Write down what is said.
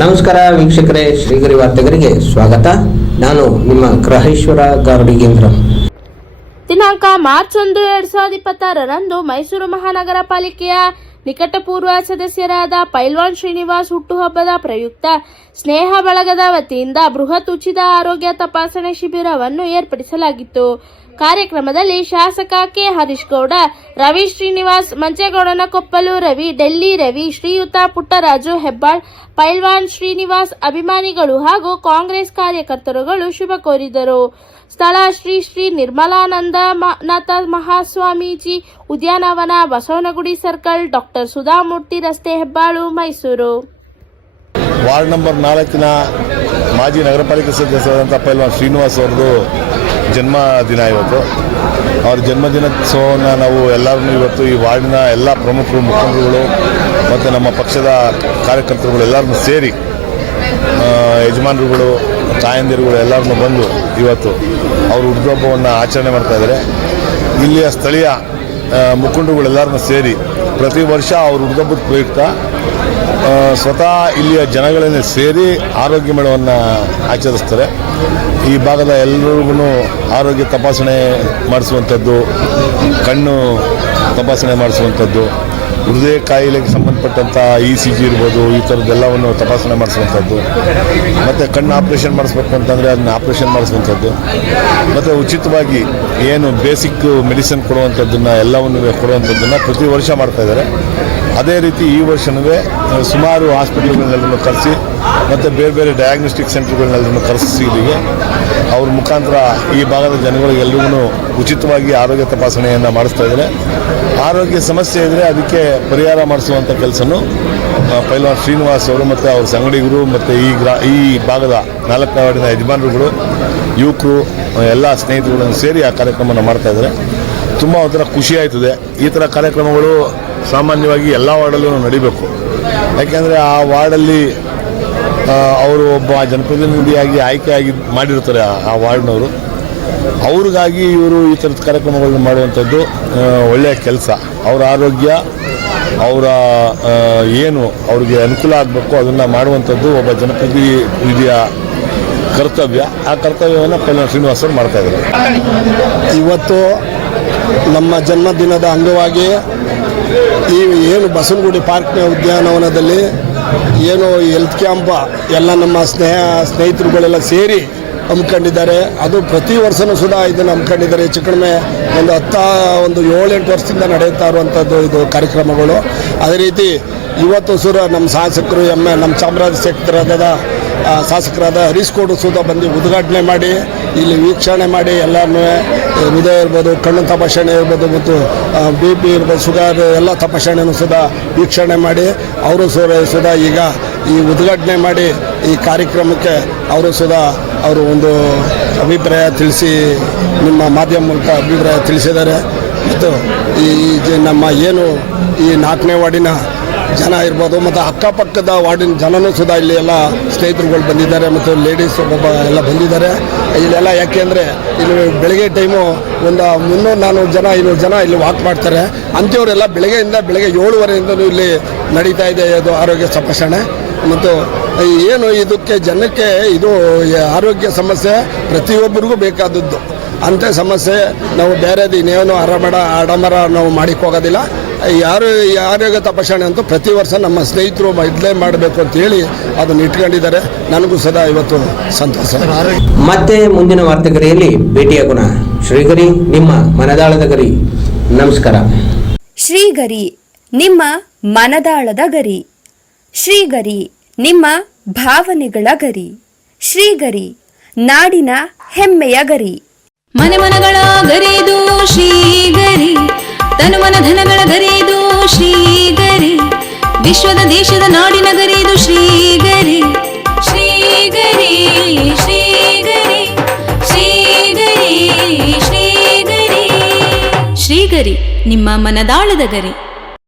ನಮಸ್ಕಾರ ವೀಕ್ಷಕರೇ, ಶ್ರೀಗರಿ ವಾರ್ತೆಗರಿಗೆ ಸ್ವಾಗತ. ನಾನು ನಿಮ್ಮ ಗ್ರಹೇಶ್ವರ ಗಾರುಡಿಗೇಂದ್ರ. ದಿನಾಂಕ ಮಾರ್ಚ್ 1, 2026ರಂದು ಮೈಸೂರು ಮಹಾನಗರ ಪಾಲಿಕೆಯ ನಿಕಟಪೂರ್ವ ಸದಸ್ಯರಾದ ಪೈಲ್ವಾನ್ ಶ್ರೀನಿವಾಸ್ ಹುಟ್ಟುಹಬ್ಬದ ಪ್ರಯುಕ್ತ ಸ್ನೇಹ ಬಳಗದ ವತಿಯಿಂದ ಬೃಹತ್ ಉಚಿತ ಆರೋಗ್ಯ ತಪಾಸಣೆ ಶಿಬಿರವನ್ನು ಏರ್ಪಡಿಸಲಾಗಿತ್ತು. ಕಾರ್ಯಕ್ರಮದಲ್ಲಿ ಶಾಸಕ ಕೆ ಹರೀಶ್ ಗೌಡ, ರವಿ ಶ್ರೀನಿವಾಸ್, ಮಂಚೇಗೌಡನಕೊಪ್ಪಲು ರವಿ, ಡೆಲ್ಲಿ ರವಿ, ಶ್ರೀಯುತ ಪುಟ್ಟರಾಜು ಹೆಬ್ಬಾಳ್, ಪೈಲ್ವಾನ್ ಶ್ರೀನಿವಾಸ್ ಅಭಿಮಾನಿಗಳು ಹಾಗೂ ಕಾಂಗ್ರೆಸ್ ಕಾರ್ಯಕರ್ತರುಗಳು ಶುಭ ಕೋರಿದರು. ಸ್ಥಳ ಶ್ರೀ ಶ್ರೀ ನಿರ್ಮಲಾನಂದನಾಥ ಮಹಾಸ್ವಾಮೀಜಿ ಉದ್ಯಾನವನ, ಬಸವನಗುಡಿ ಸರ್ಕಲ್, ಡಾಕ್ಟರ್ ಸುಧಾಮೂರ್ತಿ ರಸ್ತೆ, ಹೆಬ್ಬಾಳು, ಮೈಸೂರು. ವಾರ್ಡ್ ನಂಬರ್ 4ನ ಮಾಜಿ ನಗರ ಪಾಲಿಕೆ ಸದಸ್ಯರಾದಂಥ ಪೈಲ್ವಾನ್ ಶ್ರೀನಿವಾಸ್ ಅವ್ರದ್ದು ಜನ್ಮದಿನ ಇವತ್ತು. ಅವ್ರ ಜನ್ಮದಿನೋತ್ಸವವನ್ನು ನಾವು ಎಲ್ಲರೂ ಇವತ್ತು ಈ ವಾರ್ಡಿನ ಎಲ್ಲ ಪ್ರಮುಖರು, ಮುಖಂಡರುಗಳು ಮತ್ತು ನಮ್ಮ ಪಕ್ಷದ ಕಾರ್ಯಕರ್ತರುಗಳು ಎಲ್ಲರನ್ನೂ ಸೇರಿ, ಯಜಮಾನರುಗಳು, ತಾಯಂದಿರುಗಳು ಎಲ್ಲರನ್ನೂ ಬಂದು ಇವತ್ತು ಅವ್ರ ಹುಟ್ಟುಹಬ್ಬವನ್ನು ಆಚರಣೆ ಮಾಡ್ತಾಯಿದ್ದಾರೆ. ಇಲ್ಲಿಯ ಸ್ಥಳೀಯ ಮುಖಂಡರುಗಳೆಲ್ಲರನ್ನೂ ಸೇರಿ ಪ್ರತಿ ವರ್ಷ ಅವ್ರ ಹುಟ್ಟುಹಬ್ಬದ ಪ್ರಯುಕ್ತ ಸ್ವತಃ ಇಲ್ಲಿಯ ಜನಗಳನ್ನೇ ಸೇರಿ ಆರೋಗ್ಯ ಮೇಳವನ್ನು ಆಚರಿಸ್ತಾರೆ. ಈ ಭಾಗದ ಎಲ್ಲರಿಗೂ ಆರೋಗ್ಯ ತಪಾಸಣೆ ಮಾಡಿಸುವಂಥದ್ದು, ಕಣ್ಣು ತಪಾಸಣೆ ಮಾಡಿಸುವಂಥದ್ದು, ಹೃದಯ ಕಾಯಿಲೆಗೆ ಸಂಬಂಧಪಟ್ಟಂಥ ECG ಇರ್ಬೋದು, ಈ ಥರದ್ದೆಲ್ಲವನ್ನು ತಪಾಸಣೆ ಮಾಡಿಸುವಂಥದ್ದು, ಮತ್ತು ಕಣ್ಣು ಆಪ್ರೇಷನ್ ಮಾಡಿಸ್ಬೇಕು ಅಂತಂದರೆ ಅದನ್ನ ಆಪ್ರೇಷನ್ ಮಾಡಿಸುವಂಥದ್ದು, ಮತ್ತು ಉಚಿತವಾಗಿ ಏನು ಬೇಸಿಕ್ ಮೆಡಿಸಿನ್ ಕೊಡುವಂಥದ್ದನ್ನು ಎಲ್ಲವನ್ನು ಕೊಡುವಂಥದ್ದನ್ನು ಪ್ರತಿ ವರ್ಷ ಮಾಡ್ತಾಯಿದ್ದಾರೆ. ಅದೇ ರೀತಿ ಈ ವರ್ಷವೂ ಸುಮಾರು ಹಾಸ್ಪಿಟಲ್ಗಳನ್ನೆಲ್ಲರೂ ಕರೆಸಿ ಮತ್ತು ಬೇರೆ ಬೇರೆ ಡಯಾಗ್ನೋಸ್ಟಿಕ್ ಸೆಂಟರ್ಗಳನ್ನೆಲ್ಲರೂ ಕರೆಸಿ ಇಲ್ಲಿಗೆ ಅವ್ರ ಮುಖಾಂತರ ಈ ಭಾಗದ ಜನಗಳಿಗೆಲ್ಲರಿಗೂ ಉಚಿತವಾಗಿ ಆರೋಗ್ಯ ತಪಾಸಣೆಯನ್ನು ಮಾಡಿಸ್ತಾ ಇದ್ದಾರೆ. ಆರೋಗ್ಯ ಸಮಸ್ಯೆ ಇದ್ದರೆ ಅದಕ್ಕೆ ಪರಿಹಾರ ಮಾಡಿಸುವಂಥ ಕೆಲಸನೂ ಪೈಲ್ವಾನ್ ಶ್ರೀನಿವಾಸ್ ಅವರು ಮತ್ತು ಅವ್ರ ಸಂಗಡಿಗರು ಮತ್ತು ಈ ಭಾಗದ 4ನೇ ವಾರ್ಡಿನ ಯಜಮಾನರುಗಳು, ಯುವಕರು, ಎಲ್ಲ ಸ್ನೇಹಿತರುಗಳನ್ನು ಸೇರಿ ಆ ಕಾರ್ಯಕ್ರಮವನ್ನು ಮಾಡ್ತಾಯಿದ್ದಾರೆ. ತುಂಬ ಒಂಥರ ಖುಷಿ ಆಯ್ತದೆ. ಈ ಥರ ಕಾರ್ಯಕ್ರಮಗಳು ಸಾಮಾನ್ಯವಾಗಿ ಎಲ್ಲ ವಾರ್ಡಲ್ಲೂ ನಡಿಬೇಕು. ಯಾಕೆಂದರೆ ಆ ವಾರ್ಡಲ್ಲಿ ಅವರು ಒಬ್ಬ ಜನಪ್ರತಿನಿಧಿಯಾಗಿ ಆಯ್ಕೆಯಾಗಿ ಮಾಡಿರ್ತಾರೆ ಆ ವಾರ್ಡ್ನವರು. ಅವ್ರಿಗಾಗಿ ಇವರು ಈ ಥರದ ಕಾರ್ಯಕ್ರಮಗಳನ್ನು ಮಾಡುವಂಥದ್ದು ಒಳ್ಳೆಯ ಕೆಲಸ. ಅವರ ಆರೋಗ್ಯ, ಅವರ ಏನು ಅವ್ರಿಗೆ ಅನುಕೂಲ ಆಗಬೇಕು ಅದನ್ನು ಮಾಡುವಂಥದ್ದು ಒಬ್ಬ ಜನಪ್ರತಿನಿಧಿಯ ಕರ್ತವ್ಯ. ಆ ಕರ್ತವ್ಯವನ್ನು ಪೈಲ್ವಾನ್ ಶ್ರೀನಿವಾಸ್ ಅವರು ಮಾಡ್ತಾಯಿದ್ದಾರೆ. ಇವತ್ತು ನಮ್ಮ ಜನ್ಮದಿನದ ಅಂಗವಾಗಿ ಈ ಏನು ಬಸವನಗುಡಿ ಪಾರ್ಕ್ನ ಉದ್ಯಾನವನದಲ್ಲಿ ಏನು ಹೆಲ್ತ್ ಕ್ಯಾಂಪ್ ಎಲ್ಲ ನಮ್ಮ ಸ್ನೇಹಿತರುಗಳೆಲ್ಲ ಸೇರಿ ಹಮ್ಮಿಕೊಂಡಿದ್ದಾರೆ. ಅದು ಪ್ರತಿ ವರ್ಷವೂ ಸುಧಾ ಇದನ್ನು ಹಮ್ಮಿಕೊಂಡಿದ್ದಾರೆ. ಹೆಚ್ಚು ಕಡಿಮೆ ಒಂದು 7-8 ವರ್ಷದಿಂದ ನಡೆಯುತ್ತಾ ಇರುವಂಥದ್ದು ಇದು ಕಾರ್ಯಕ್ರಮಗಳು. ಅದೇ ರೀತಿ ಇವತ್ತು ನಮ್ಮ ಶಾಸಕರು ನಮ್ಮ ಚಾಮರಾಜ ಕ್ಷೇತ್ರದ ಶಾಸಕರಾದ ಹರೀಶ್ ಗೌಡ ಸುಧಾ ಬಂದು ಉದ್ಘಾಟನೆ ಮಾಡಿ ಇಲ್ಲಿ ವೀಕ್ಷಣೆ ಮಾಡಿ ಎಲ್ಲನೂ ಹೃದಯ ಇರ್ಬೋದು, ಕಣ್ಣು ತಪಾಸಣೆ ಇರ್ಬೋದು, ಮತ್ತು BP ಇರ್ಬೋದು, ಶುಗರ್ ಎಲ್ಲ ತಪಾಸಣೆಯನ್ನು ಸುಧಾ ವೀಕ್ಷಣೆ ಮಾಡಿ ಅವರು ಸುಧಾ ಈಗ ಈ ಉದ್ಘಾಟನೆ ಮಾಡಿ ಈ ಕಾರ್ಯಕ್ರಮಕ್ಕೆ ಅವರು ಒಂದು ಅಭಿಪ್ರಾಯ ತಿಳಿಸಿ ನಿಮ್ಮ ಮಾಧ್ಯಮ ಮೂಲಕ ಅಭಿಪ್ರಾಯ ತಿಳಿಸಿದ್ದಾರೆ. ಮತ್ತು ನಮ್ಮ ಏನು ಈ 4ನೇ ವಾರ್ಡಿನ ಜನ ಇರ್ಬೋದು ಮತ್ತು ಅಕ್ಕಪಕ್ಕದ ವಾರ್ಡಿನ ಜನನೂ ಸುಧಾ ಇಲ್ಲಿ ಎಲ್ಲ ಸ್ನೇಹಿತರುಗಳು ಬಂದಿದ್ದಾರೆ ಮತ್ತು ಲೇಡೀಸ್ ಎಲ್ಲ ಬಂದಿದ್ದಾರೆ. ಇಲ್ಲೆಲ್ಲ ಯಾಕೆಂದರೆ ಇಲ್ಲಿ ಬೆಳಗ್ಗೆ ಟೈಮು ಒಂದು 300-400 ಜನ ಇಲ್ಲಿ ವಾಕ್ ಮಾಡ್ತಾರೆ. ಅಂಥವರೆಲ್ಲ ಬೆಳಗ್ಗೆ 7:30 ಇಲ್ಲಿ ನಡೀತಾ ಇದೆ ಅದು ಆರೋಗ್ಯ ತಪಾಸಣೆ. ಮತ್ತು ಏನು ಇದಕ್ಕೆ ಜನಕ್ಕೆ ಇದು ಆರೋಗ್ಯ ಸಮಸ್ಯೆ ಪ್ರತಿಯೊಬ್ಬರಿಗೂ ಬೇಕಾದದ್ದು. ಅಂಥ ಸಮಸ್ಯೆ ನಾವು ಬೇರೆದು ಇನ್ನೇನು ಆಡಂಬರ ನಾವು ಹೋಗೋದಿಲ್ಲ. ಯಾರು ಈ ಆರೋಗ್ಯ ತಪಾಸಣೆ ಅಂತೂ ಪ್ರತಿ ವರ್ಷ ನಮ್ಮ ಸ್ನೇಹಿತರು ಮೊದಲೇ ಮಾಡಬೇಕು ಅಂತೇಳಿ ಅದನ್ನು ಇಟ್ಕೊಂಡಿದ್ದಾರೆ. ನನಗೂ ಸದಾ ಇವತ್ತು ಸಂತೋಷ. ಮತ್ತೆ ಮುಂದಿನ ವಾರ್ತೆಗರಿಯಲ್ಲಿ ಭೇಟಿಯಾಗೋಣ. ಶ್ರೀಗರಿ, ನಿಮ್ಮ ಮನದಾಳದ ಗರಿ. ನಮಸ್ಕಾರ. ಶ್ರೀಗರಿ, ನಿಮ್ಮ ಮನದಾಳದ ಗರಿ. ಶ್ರೀಗರಿ, ನಿಮ್ಮ ಭಾವನೆಗಳ ಗರಿ. ಶ್ರೀಗರಿ, ನಾಡಿನ ಹೆಮ್ಮೆಯ ಗರಿ. ಮನಗಳ ಗರಿದು ಶ್ರೀಗರಿ, ತನುಮನ ಧನಗಳ ಗರಿದು ಶ್ರೀಗರಿ, ವಿಶ್ವದ ದೇಶದ ನಾಡಿನ ಗರಿದು ಶ್ರೀಗರಿ. ಶ್ರೀಗರಿ ಶ್ರೀಗರಿ ಶ್ರೀಗರಿ ಶ್ರೀಗರಿ ಶ್ರೀಗರಿ, ನಿಮ್ಮ ಮನದಾಳದ ಗರಿ.